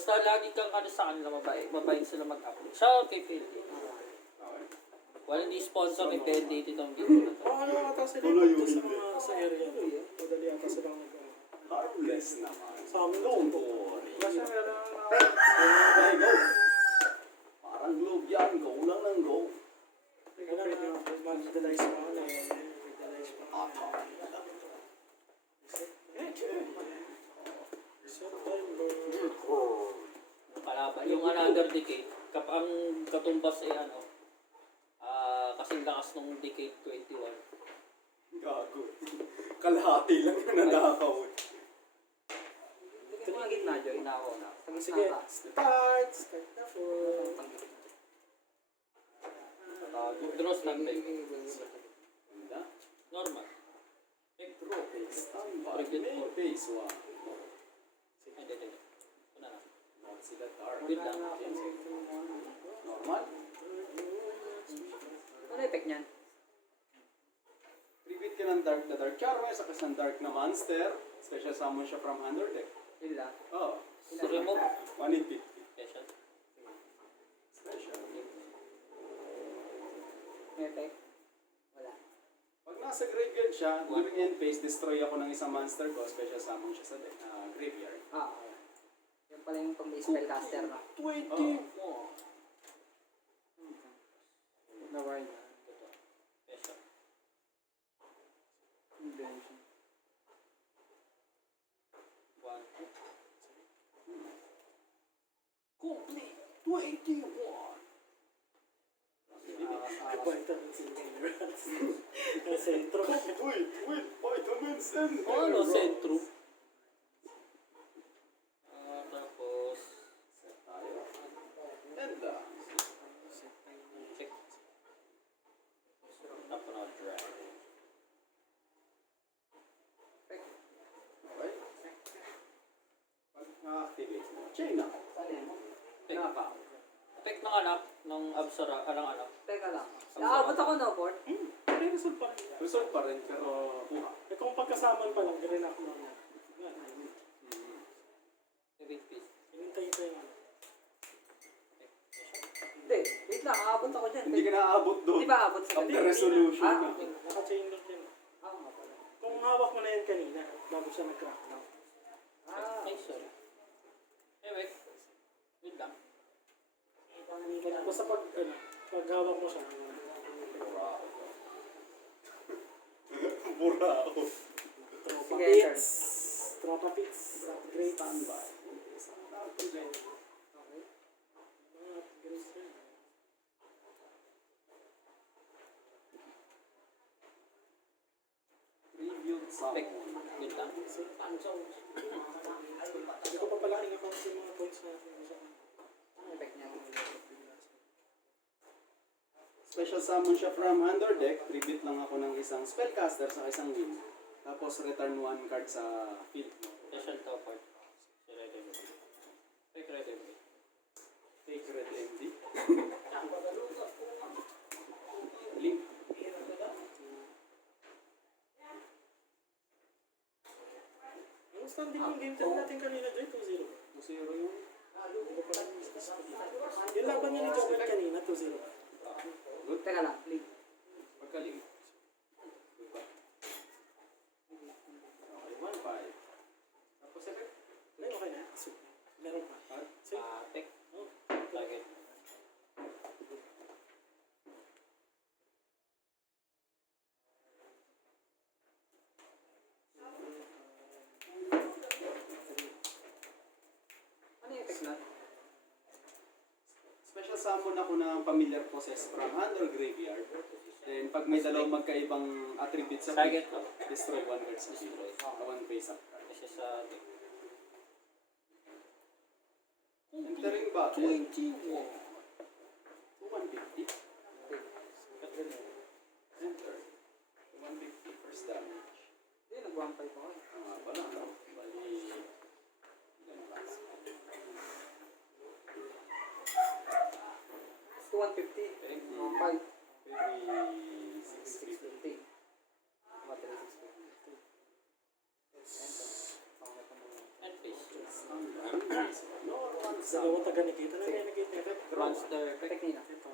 Basta lagi kang ano sa kanila, mabait sila mag-upload. Siya kay Philly. Walang di-sponsor ni Philly itong video na to. Ano ata sila dito sa area? Madali ata silang Harmless naman. sa amin Don't dito. worry. Basta meron Go. Parang globe yan. Go lang ng go. wala na mag-utilize pa ako na utilize pa ako. Kalaban. Yung another decade, ang katumbas ay ano, kasing lakas nung decade 21. Gago. Kalahati lang yung nanakaw. Sa mga gitna, Jo, inako na. Sa gitna Sige, ka. start na po. Draws lang din. Ganda. Normal. Draw base. Standby. Prevent Main for- base 1. Hindi, hindi. Ano na? Not sila dark. Wait lang. Normal. Ano effect niyan? Tribute ka ng dark na dark charmer sa kasang dark na monster. Special summon siya from underdeck. Yun lang. Oh. So, remove. 150. Special. Special. May effect? Wala. Pag nasa graveyard siya, during end phase, destroy ako ng isang monster ko. Special summon siya sa graveyard. Okay. Yan pala yung pang spellcaster na. 20. Nawar na. Special. Invention. 1, 2. Complete 21. Vitamins and minerals. Ang sentro. Complete with vitamins and Ano, minerals. sentro? Tapos, Set tayo. And check. Tap na drag. okay. Pag na-activate mo, chain na. Naka. Effect ng anak, ng Absara, ng anak. Teka lang. Naabot ako no, Port? Pero result pa rin. Result pa rin, pero kuha. Eh kung pagkasaman pa lang, ganun ako na. Evade piece. Hinintay pa yung Hindi. Wait lang. Aabot ako dyan. Hindi ka naaabot doon. Di ba aabot sa Ang ganito? resolution Ah, na. okay. naka-chain lock yun. Nga pala. Kung hawak mo na yan kanina, bago siya nag-crack down. Ah, Ay, sorry. Wait. Wait lang. Basta pag hawak mo siya. Burao. Tropa Sige, pits. Tropa pits. Upgrade. Standby. okay. Mga upgrades yan. Reviewed Effect. summon. Wait lang. Hindi ko pa pala in-account yung mga points natin. Ano effect niya? Special summon siya from underdeck. Tribute lang ako ng isang spellcaster sa isang win. Tapos return 1 card sa field mo. Special top part. Si Red MD. Fake Red MD. Take red MD. Link. Yung standing yung game time natin kanina, Joy, 2-0. 2-0 yun. Hindi ko pala miss ko dito. Yung laban niya ni Jobert kanina, 2-0. Good. Teka lang. Leave. Pagkaling. Goodbye. Okay, 1-5. Tapos effect. Ay, okay na. So, meron pa. So, Pick. oh, Target. Ano yung effect nun? Special summon ako ng familiar possess from hand or graveyard. Then pag may dalawang magkaibang attribute sa Target field, lang. destroy 1 card sa field. One face up card. Kasi sa Entering battle. 21. 150. Enter. 150 first damage. Hindi, nag-1-5 ako. Wala no? Bali... Ganun lang. 150. Very 1-5. 650. 650. Mga 3,650. Enter. Okay pa naman. And face. No, 1 Sa Dalawang taga-negate. Ano yung negate niya? Monster effect. Effect nila. Ito.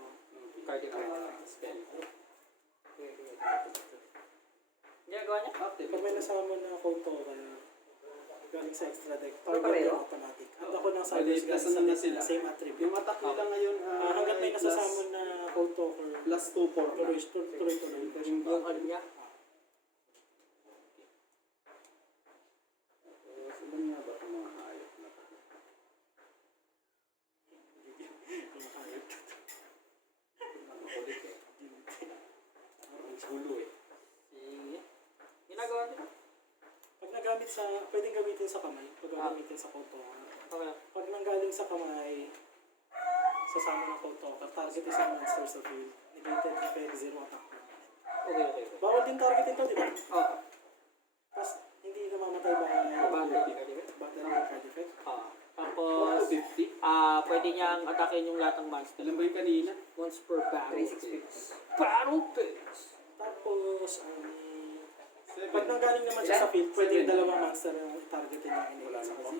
Card effect. Spell. Ginagawa niya? Activate. Pag may nasama na code token, galing sa extra deck, Ano target pareho? yung automatic. At ako ng Bali, Cybers plus galing sa ano na deck sila? na same attribute. Yung attack nila ngayon Hanggat may nasasama na code token, plus 2 4 tuloy-tuloy. Yung ano niya? Sila nga ba itong mga hayop na to? Makulit eh. Ang gulo eh. Sige. Ginagawa niya? Pag nagamit sa, pwedeng gamitin sa kamay, pag gamitin sa code token. Okay. Pag nanggaling sa kamay, sasama ng code token, target isang monster sa field. Negated effect, 0 attack permanent. Okay. Bawal din targetin to, di ba? Oh. Tapos, hindi namamatay ba Battle card effect. battle card effect? Tapos, 150. pwede niyang atakin yung lahat ng monster. Alam ba yung kanina? Once per battle 3650. phase. Battle phase! Tapos, pag 7. nanggaling naman siya sa field, pwede yung dalawang monster yung targetin niya Wala sa na kasi.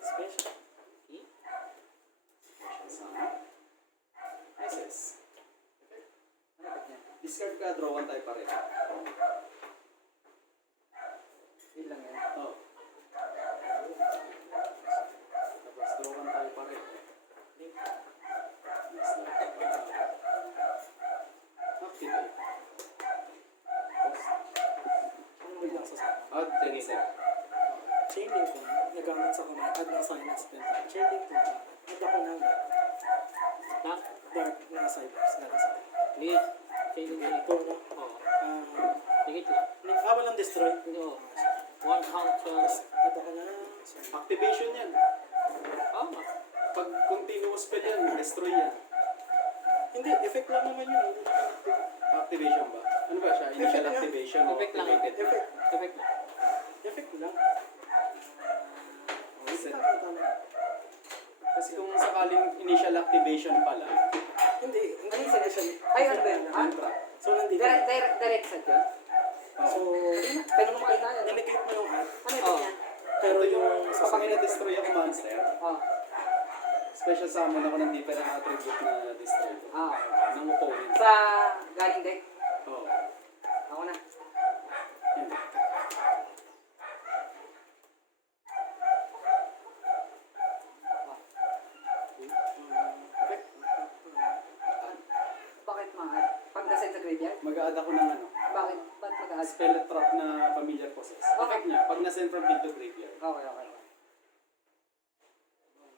Special. Okay. SS. Ano effect niya? Discard ka, draw 1 tayo pareho. Yun lang yan. Oh. Tapos draw 1 tayo pareho. Next na. Activate. Post. Ano ba yung sasama? Add 10 set. Chain link ko, nagamit sa kamay, add ng silence spell. Chain link ko, add ako ng Na? dark na Cybers. Galing sa akin. Ligit. Sige, sige. Ito na. Oo. Ah, Ligit lang. walang destroy. Oo. One counter. Add ako na. Activation yan. nga. Pag continuous spell yan, destroy yan. Hindi, effect lang naman yun. Hindi naman active. Activation ba? Ano ba siya? Initial Effect nga. activation o Effect lang. activated? Effect. Effect lang. Effect lang. Set. Tama. Kasi kung sakaling initial activation pala, Hindi. Ano yung selection? Ay, ano ba yun? Ah? entra. So, nandito. Direct set yun? So, Pwede mo makita yun. nenegate mo yung add. Ano effect niya? Pero Ito yung kapag na-destroy ako monster, Oh. special summon ako ng different attribute na destroy ko. Ah. Ng opponent. Sa galing deck? Oo. Ako na. Yan. effect. Bakit ma-add? Pag nasend sa graveyard? Mag-a-add ako ng ano, Bakit? Ba't mag-add? spell trap na familiar possess. Effect niya, pag na-send from field to graveyard. Okay.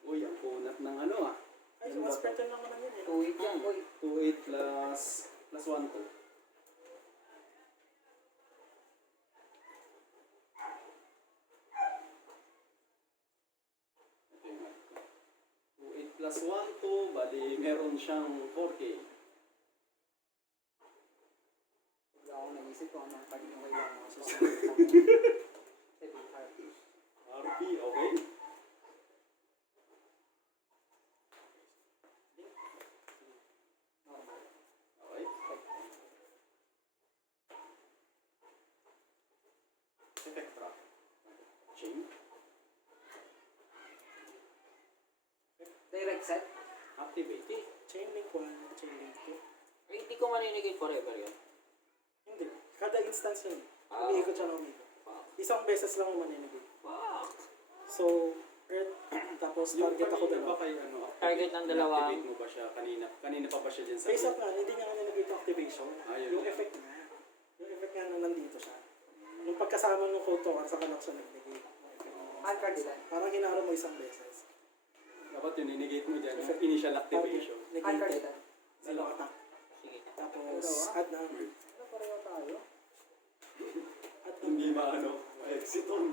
Uy, ang punat ng ano ah. Ay, so, mas pattern lang naman yun eh. 2-8 yan, boy. 2-8 plus 1-2. Ito yung add ko. 2-8 plus 1-2, bali meron siyang 4K. Wala akong naisip kung ano pag yung kailangan ko. RP, okay? Okay. Effect trap. Chain. Direct set? Activate. Chain link 1, chain link 2. Eh, hindi ko maninigay forever yun. Hindi. Kada instance yun. Ah. Umiikot siya na umiikot. Fuck. Isang beses lang yung maninigay. Fuck. So, Earth, tapos Yung target ako kanina dalawa. ba kayo ano? Target ng dalawa. Activate mo ba siya kanina? Kanina pa ba siya dyan sa Face up nga, hindi niya naninigay yung activation. Ah, yun. Yung effect niya. Yung effect niya na nandito siya. Yung pagkasama ng code token, saka lang siya nagnigay. Hand card design? Parang hinaro mo isang beses. Dapat yun, inigate mo dyan. Yung initial activation. Hand card Negated. design? Zero attack. Sige. Tapos, add na. Ano pareho tayo? Add na. Hindi maano. Exit on.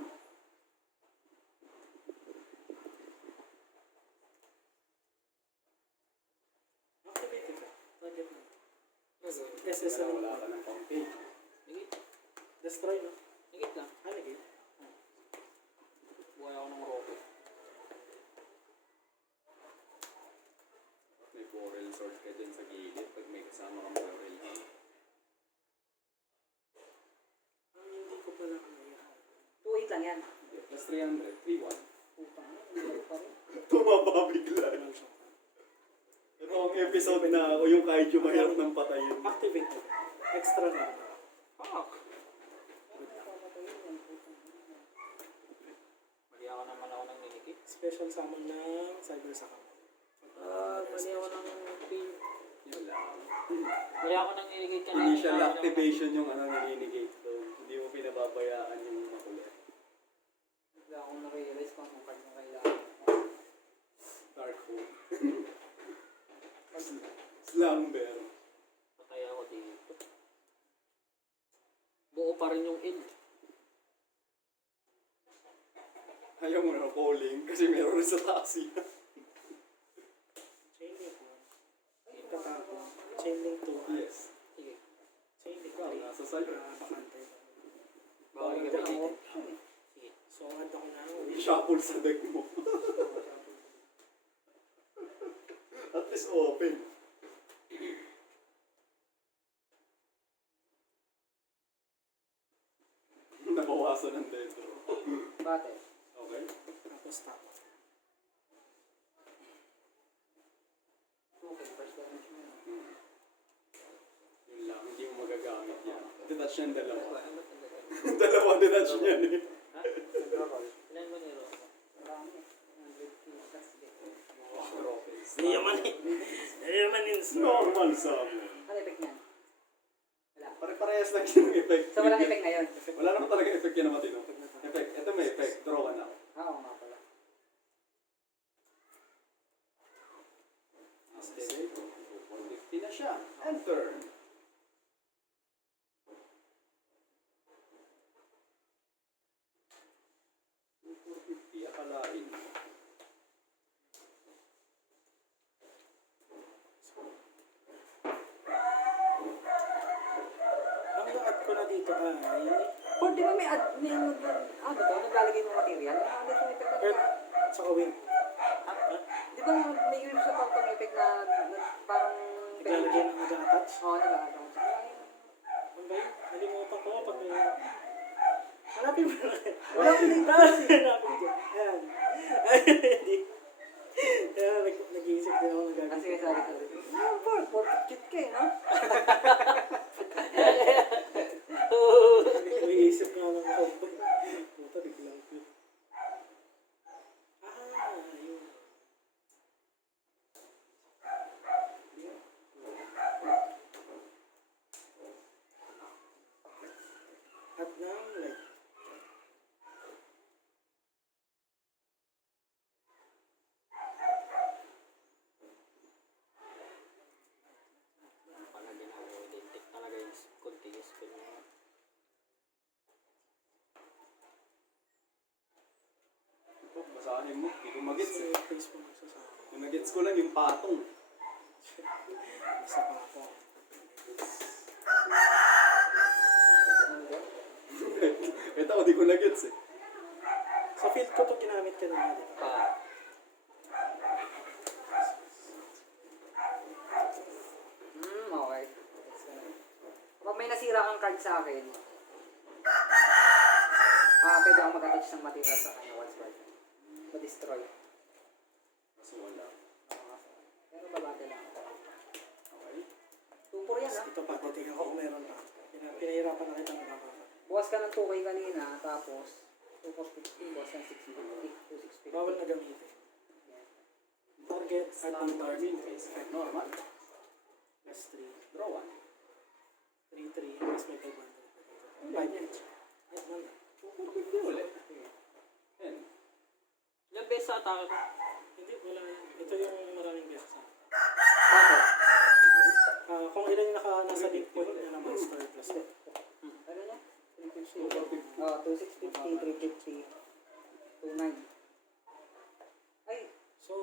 Activate ito. Target na. Gagawin. SS na Wala ka ng campaign. Ligit. Destroy, no? Ligit lang. Ah, negate. Buhay ako ng rocket. May Borel sword ka dyan sa gilid pag may kasama kang Borel. Ang hindi ko pala ano yan. 2-8 lang yan. Plus 300. 3-1. Puta bumaba bigla. Normal shock. Ito ang episode na o yung kaiju mahirap ng patayin. Activate na. Extra normal. Fuck. Mali ako naman ako ng ninikit. Special summon ng Cyber Sakam. Mali ako ng pin. Yun lang. Mali ako ng ninikit kanina. Initial activation yung ano naninigate doon. Hindi mo pinababayaan yung makulit. Bigla akong na-realize kung anong card yung kailangan. Dark Hole. Slumber. Patay ako dito. Buo pa rin yung L. Ayaw mo na calling kasi meron rin sa taxi. Chain link 1. Katako. Chain link 2. Yes. Sige. Chain link Ikaw, 3. nasa sa'yo. Bakante. Bawal Hindi ka ang dito. option eh. Sige. So, add ako na. Shuffle sa deck mo. At least open. Nabawasan ng dentro. Battle. Okay. Tapos tap. Okay, first damage mo yun. Yun lang, hindi mo magagamit yan. Detach yan dalawa. Ano ba talaga? Dalawa detach yan eh. Ha? Nag-roll. Ilan ba niro? Marami. 100k plus din. Hindi naman eh. Hindi naman insert. Normal summon. Ano effect niyan? Wala. Pare-parehas lang yung effect. So walang effect ngayon? Wala naman talaga effect yan na matino. Effect. Ito may effect. Draw ka na. Oo nga pala. Activate. 450 na siya. Enter. Akalain. Ang i-add ko na dito ay Oh, di ba may naglalagay ng material? Ano yung effect na Earth saka wind. Di ba may use sa pang effect na parang... Naglalagay ng mag-attach. Oo, nag-attach. Ano ba yun? Nalimutan ko pag may... Hanapin mo na. Wala ko dito. Hanapin ko. Ayan. Hindi. Kaya nag-iisip din ako ng Kasi gagawin. sorry. Por cute ka eh, no? Nag-iisip nga ng combo. Puta, biglang ko. Yun. At ng light. Pala ginagawa identic talaga yung continuous spell niya. Ito, basahin mo. Hindi ko magets Kasi eh. face mo magsasama. Yung nagets ko lang yung patong. Isa pa ako. Ito, hindi ko nagets eh. Sa field ko to ginamit ka na di ba? Okay. Kapag may nasira kang card sa akin, pwede akong mag-attach ng material sa kanya once per time. Ma-destroy. Kaso wala. Pero babate lang. Okay. Tupor yan, ha? Ito pa, titignan ko kung meron pa. Pinahirapan na kita magkakaka. Bukas ka ng 2K kanina, tapos 2 for 50, bukas ka ng 650, 2 650. Bawal na gamitin. Yan. Target at Standard target. mean face. Normal. Plus 3. Draw 1. 3-3. Plus may 500. 5 inch. Add mo na. 450 ulit. Yan. Ilang beses sa atake ko? Hindi, wala yan. Ito yung maraming beses. Bakit? Kung ilan yung nasa link point niya na monster plus 1. Ano niya? 350. 2650, 350, 29. Ay, So,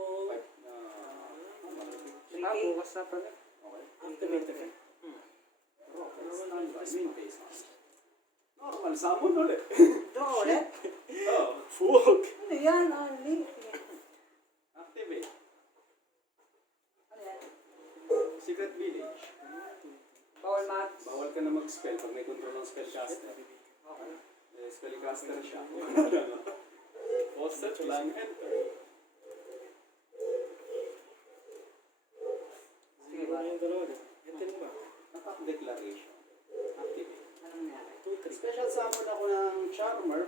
3K. Bukas na pala. Okay. activate ka. Standard mean face. Normal summon ulit. Draw ulit? Oh. Fug! Ano yan? Ali? Activate. Ano yan? Secret Village. Power mat. Bawal ka na mag-spell pag may control ng spellcaster. Okay. Spellcaster siya. Faucet lang, enter. Charmer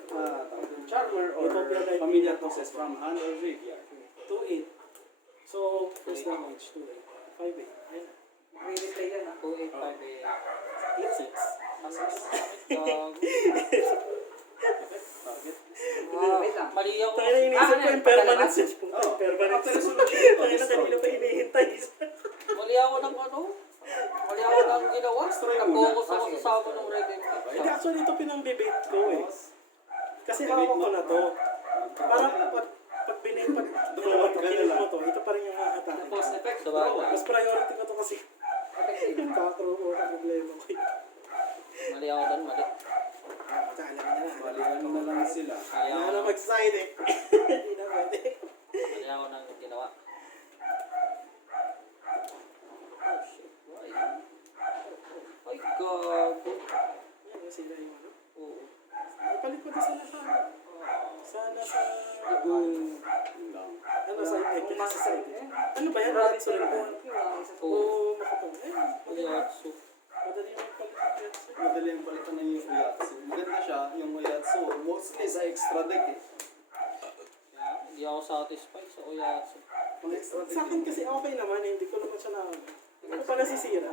or Utopia Life. Familiar Poses from Hand or Graveyard. 2-8. So, first damage, 2-8. 5-8. Ayun na. Re-replay yan ah. 285 8-6. Gago. Target. Wait lang. Mali ako. Tayo na inisip ko yung permanent search po. Oo. Permanent After search. resolution, Tayo na destroy. kanina pa hinihintay. Mali ako ng ano. Mali ako ng ginawa. Destroy muna. Nag-focus ako sa sama ng Red Dead. Hindi, actually ito pinang-debate ko eh. Kasi Debate hawak mo? ko na to. Para pag binipag ginawa to, kinig mo to, ito pa rin yung atake. Post effect. Sa bagay. Mas priority ko to kasi Effective. yung backrow ko ang problema ko. Mali ako doon. Mali. Basta alam niya na. Balikan na lang sila. Mali ako. Wala na mag-side eh. Hindi na pwede. Mali ako ng ginawa. Oh shit. Why? Ay, gago. Yan, sila yung ano. Oo. Ipalit ko din sana sa sana sa Yun lang. ano sa Kung sa masasay side. eh. Ano ba yan? Grabe Ulit sa sa rin rin. Oo. Oo, makapag. Eh, Mali madali. ako. Madali yung palit ng pets. Madali ang palitan na yung Uyatsu. Maganda siya, yung Uyatsu. Mostly sa extra deck eh. Hindi ako satisfied sa Oyatsu. Pang extra deck. Sa akin kasi okay naman, hindi ko naman siya na hindi ko pa nasisira.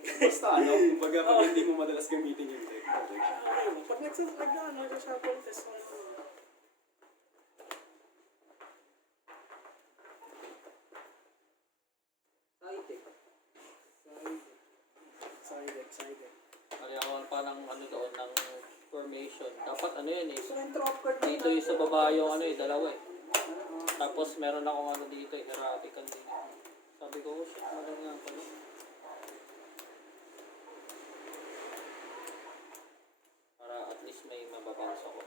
Basta ano, kumbaga pag hindi mo madalas gamitin yung deck. Okay siya. Okay lang. Pag nag-shuffle test ko yun. Side. Mali ako pa ng ano doon, ng formation. Dapat ano yun eh. Gusto ko yung drop card Dito yung sa baba yung ano eh, dalawa eh. Tapos meron akong ano dito eh, heratical din. Sabi ko, oh shit, ano nga pala. Para at least may mababounce ako.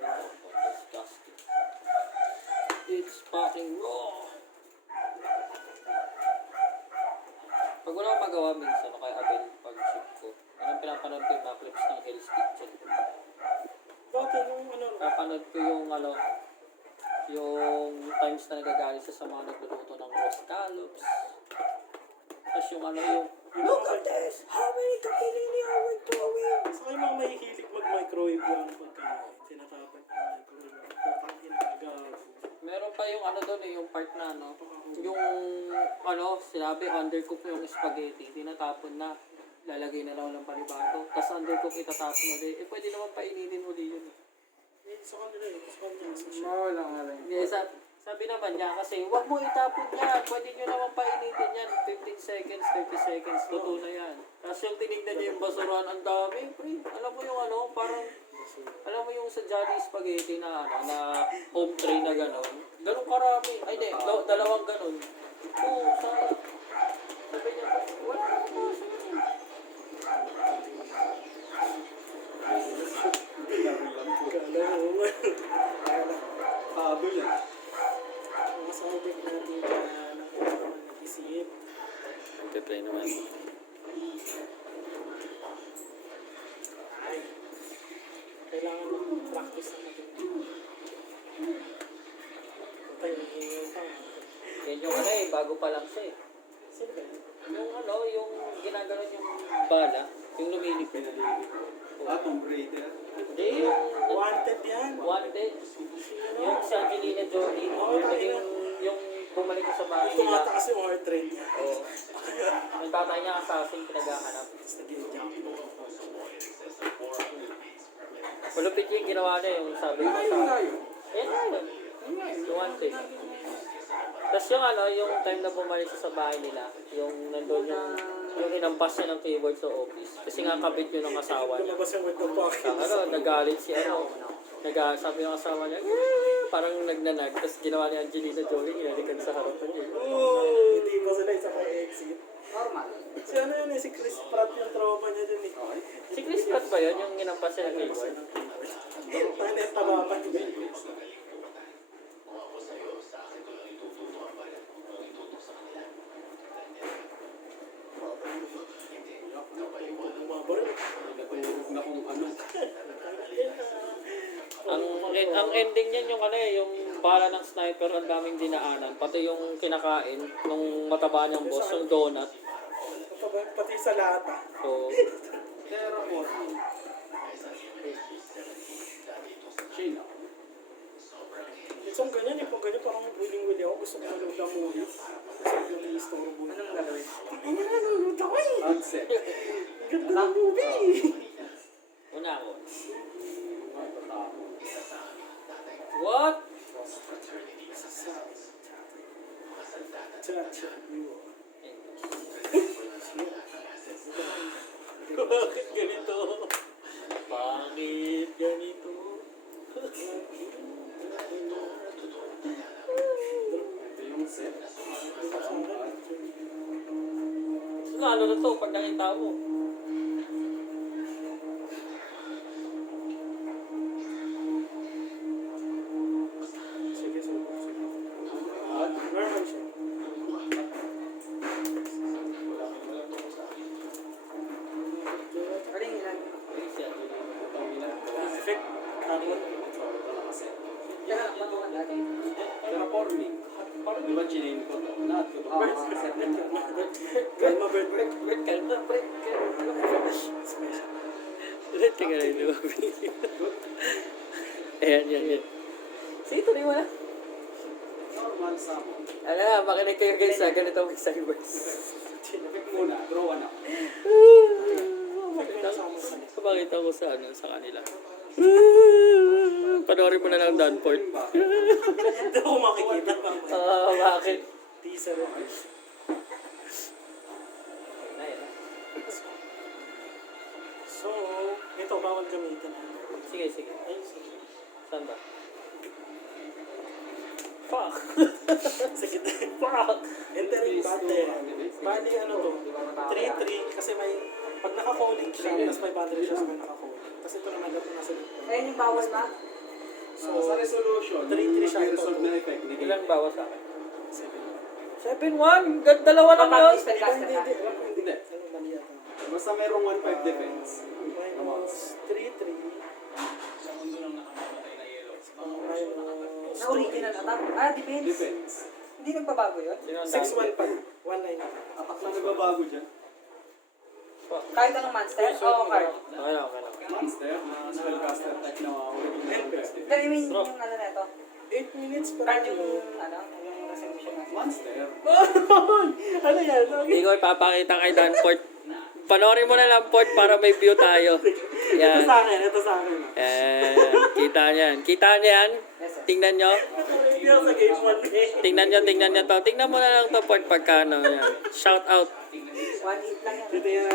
Disgusting. It's fucking raw! Pag wala akong magawa minsan, kaya Abel pag-ship ko, anong pinapanood ko yung mga clips ng Hell's Kitchen. Bakit yung ano? Napanood ko yung ano, yung times na nagagalit sa mga nagluluto ng roast scallops. Tapos yung ano yung, look at this! How many tortellini are we doing? Sa kayo mga mahihilig mag-microwave lang pagkain. Tinatapon ang microwave. Putang ina, gago. Meron pa yung ano doon eh, yung part na ano, yung ano, sinabi undercook yung spaghetti, tinatapon na, lalagay na lang ng panibago, tapos undercook itatapon ulit. Eh pwede naman paininin uli yun. Eh, sa kanila eh. Sa kanila. Sa shop. Mawala nga lang. Hindi, sabi naman niya kasi, wag mo itapon yan, pwede nyo naman painitin yan, 15 seconds, 30 seconds, luto na yan. Tapos yung tinignan niya yung basurahan, ang dami, pre. Alam mo yung ano, parang, alam mo yung sa Johnny Spaghetti na ano, na home tray na gano'n. Ganun karami. Ay, hindi, dalawang gano'n. Oo, sabi niya, wala na po. Kala mo. Tado yan. Mga subject natin dyan. Ako naman nag-isip. Nagpe-play naman. Ay. Kailangan ng practice na natin. Patay, nangyayang pa. Yan yung ano eh, bago pa lang siya eh. Sino ba yun? Yung ano, yung ginaganon yung bala, yung lumilipin. Tomb Raider. Hindi, yung Wanted yan. Wanted. Yung si Angelina Jolie. Yung bumalik ko sa bahay nila. Tumataas yung heart rate niya. Oo. Yung tatay niya assassin pinaghahanap. Tapos nag-jump. Malupit yung ginawa niya yung sabi ko sa... Eh, ayun. Yung Wanted. Tapos yung ano, yung time na bumalik siya sa bahay nila, yung nandun yung inampas niya ng keyboard sa office. Kasi nga kabit yun ng asawa niya. Lumabas yung with the pockets. Ano, nagalit si ano. Sabi ng asawa niya, parang nagnanag. Tapos ginawa ni Angelina Jolie, hinalikan sa harapan niya. Hindi pa sila isa kay exit. Normal. Si ano yun eh, si Chris Pratt yung tropa niya dun eh. Si Chris Pratt ba yun, yung inampas niya ng keyboard? Tayo na yung tabakan. Bumabaro. Natulog na kung ano. Ang ending niyan yung ano eh, yung bala ng sniper, ang daming dinaanan. Pati yung kinakain, nung mataba niyang boss, yung donut. Pati sa lata. So, Terraforming. Chino. Minsan ganyan eh, pag ganyan parang willing-willing ako. Gusto ko manood ng movie. Gusto ko yung i-istorbo na. Anong gagawin? Ay, nanonood ako eh! Outset. Ganda ng movie! una ako. What? Cha-cha. Bakit ganito? Bakit ganito? Ito yung set. Lalo na to, pag nakita mo. Sige, sige. At Normal siya. Ano yung ilan? itong ilan. Effect. Tapos, So, ito nakaset. Kaya matukan lagi. Terraforming. Di ba chinain ko to? Lahat ko to. Oo, set na yun. kalma bird. Break, kalma, break. Special. Ulit, tingnan na ito. Ayan, yan, yan. Sige, tuloy mo na. Normal summon. Ano na, makinig kayo guys sa ganito may cybers. Effect muna. Draw one up. Pakita ko sa ano, sa kanila. Panoorin mo na lang Danport. Hindi ako makikita pa. Bakit? Teaser. So, ito, bawal gamitin. Sige, sige. Ay, sige. Saan ba? Fuck! Sige, Fuck! entering battle. Bali, ano to? 3-3, kasi may, pag naka-calling siya, tapos may battery siya sa may naka-calling. Kasi ito naman dapat nasa dito. Ayun yung bawal na. So, sa resolution, 3-3 siya ito. resolve na effect. Ilan bawas sa akin? 7-1! Dalawa lang Kapag yun! may spellcaster ka. Hindi. Ano mali yata? Basta mayroong 1-5 defense. Minus 3-3. Na original attack. Ah, depends. Defense. Hindi nagbabago yun. Sino ang 6-1 pa. 1-9. Attack na nagbabago dyan. Kahit anong monster? Oo, card. Okay lang, okay lang. Monster, spellcaster type na original defense. Then, I mean, yung ano na ito. 8 minutes pa Card rin. yung, ano, yung resolution natin. Monster. Ano yan? Hindi ko ipapakita kay Danport. Panoorin mo na lang, Port, para may view tayo. Ito Yan. sa akin, ito sa akin. Kita niyan. Kita niyan? Yes, sir. Tingnan nyo. Hindi ako sa game 1 eh. Tingnan nyo to. Tingnan mo na lang to, Port, pagka ano. Yan. Shout out. 1-8 lang yan. Ito yan.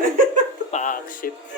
Fuck, shit.